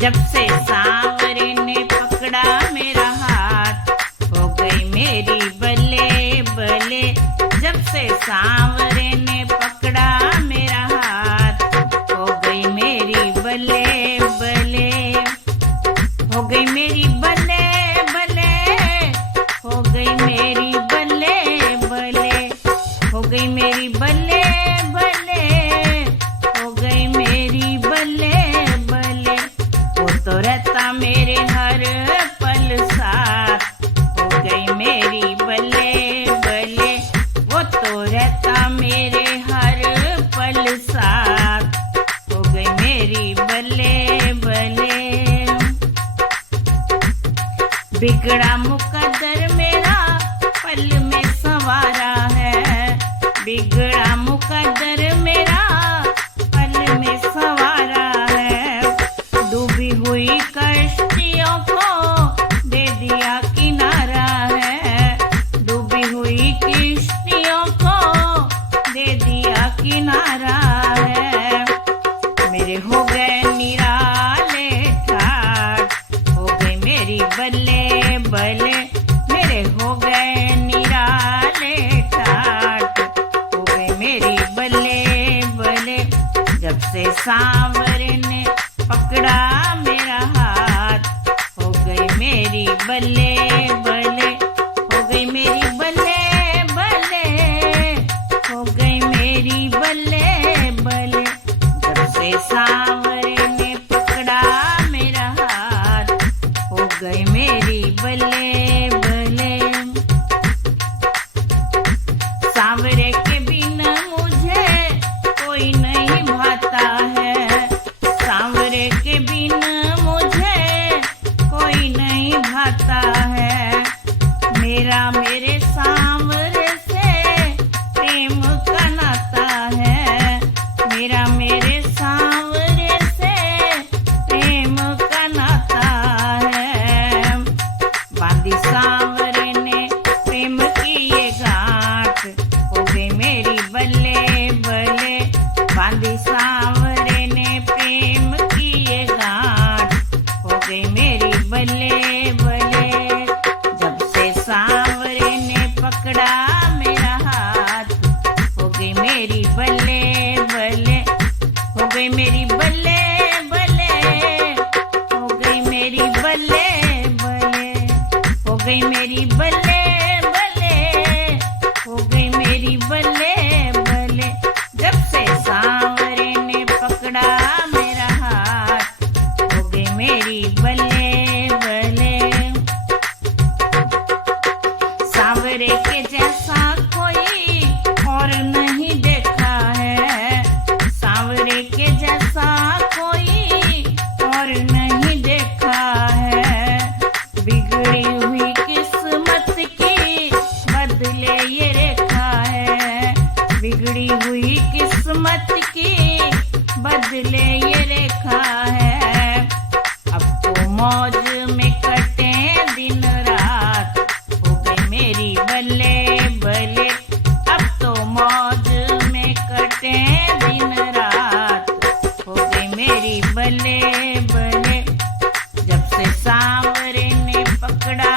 जब से सांवरे ने पकड़ा मेरा हाथ, हो गई मेरी बल्ले बल्ले। जब से सांवरे ने पकड़ा मेरा हाथ, हो गई मेरी बल्ले बल्ले। हो गई मेरी बल्ले बल्ले, हो गई मेरी बल्ले बल्ले। हो गई मेरी बल्ले बल्ले, हो गई मेरी बल्ले बल्ले। वो तो रहता मेरे हर पल साथ, हो गई मेरी बल्ले बल्ले। वो तो रहता मेरे हर पल साथ, हो गई मेरी बल्ले बल्ले। बिगड़ा मुकद्दर मेरा पल में संवारा है, बिगड़ा मुकद्दर मेरा पल में संवारा है। डूबी हुई कश्तियों को दे दिया किनारा है, डूबी हुई किश्तियों को दे दिया किनारा है। मेरे हो गए निराले ठाठ, हो गई मेरी बल्ले बल्ले। मेरे हो गए निराले ठाठ, हो गई मेरी बल्ले बल्ले। जब से सांवरे ने पकड़ा मेरा हाथ, हो गई मेरी बल्ले बल्ले। हो गई मेरी बल्ले बल्ले, हो गई मेरी बल्ले बल्ले। जब से सांवरे ने पकड़ा मेरा हाथ, हो गई मेरी बल्ले बल्ले। सांवरे के बिना मुझे कोई नहीं भाता है, सांवरे के बिना मुझे कोई नहीं भाता है। मेरा मेरे सांवरे से प्रेम का नाता है, मेरा मेरे सांवरे से प्रेम का नाता है। बांधी सांवरे ने प्रेम की ये गांठ, हो गई मेरी बल्ले बल्ले। बांधी सांवरे ने प्रेम की ये गांठ, हो गई मेरी बल्ले बल्ले। जब से सांवरे ने पकड़ा मेरा हाथ, हो गई मेरी बल्ले बल्ले। हो गई मेरी बल्ले बल्ले, हो गई मेरी बल्ले बल्ले। हो गई मेरी बल्ले बल्ले, हो गई मेरी बल्ले बल्ले। जब से सांवरे ने पकड़ा मेरा हाथ, हो गई मेरी बल्ले बल्ले। सांवरे के जैसा कोई और नहीं देखा है, सांवरे के जैसा कोई और नहीं देखा है। बिगड़ी हुई किस्मत की बदले ये रेखा है, बिगड़ी हुई किस्मत की बदले ये रेखा है। अब तो मौज में कटे दिन रात, हो गई मेरी बल्ले बल्ले। अब तो मौज में कटे दिन रात, हो गई मेरी बल्ले बल्ले। जब से सांवरे ने पकड़ा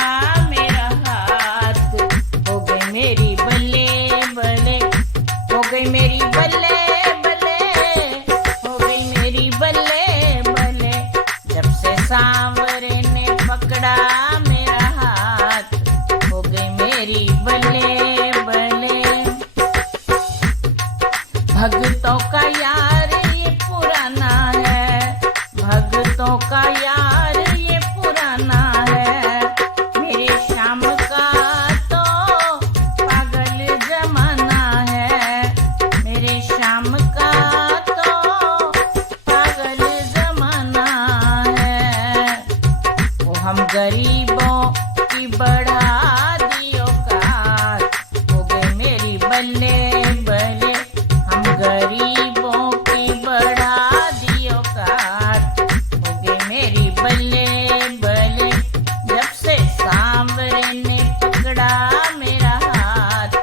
मेरा हाथ, हो गई मेरी बल्ले बल्ले। हो गई मेरी बल्ले बल्ले, हो गई मेरी बल्ले बल्ले। जब से सांवरे ने पकड़ा मेरा हाथ, हो गई मेरी बल्ले बल्ले। भक्तों का यार ये पुराना है, भक्तों का यार ये पुराना है। मेरे शाम का तो पागल जमाना है, मेरे शाम का तो पागल जमाना है। वो हम गरीबों की बढ़ा दियो कार, हो गई मेरी बल्ले बल्ले। हम गरीबों की बढ़ा दियो कार, हो गई मेरी बल्ले बल्ले। जब से सांवरे ने पकड़ा मेरा हाथ,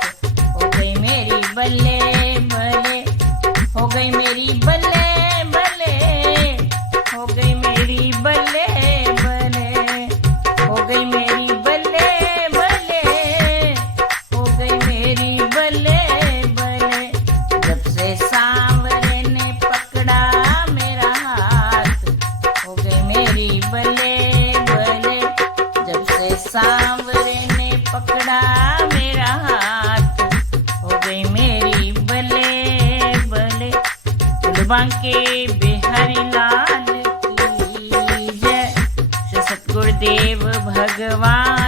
हो गई मेरी बल्ले बल्ले। हो गई मेरी बल्ले बल्ले, हो गई मेरी बल्ले। पकड़ा मेरा हाथ, हो गई मेरी बल्ले बल्ले। बांके बिहारी लाल की जय। श्री सतगुरुदेव भगवान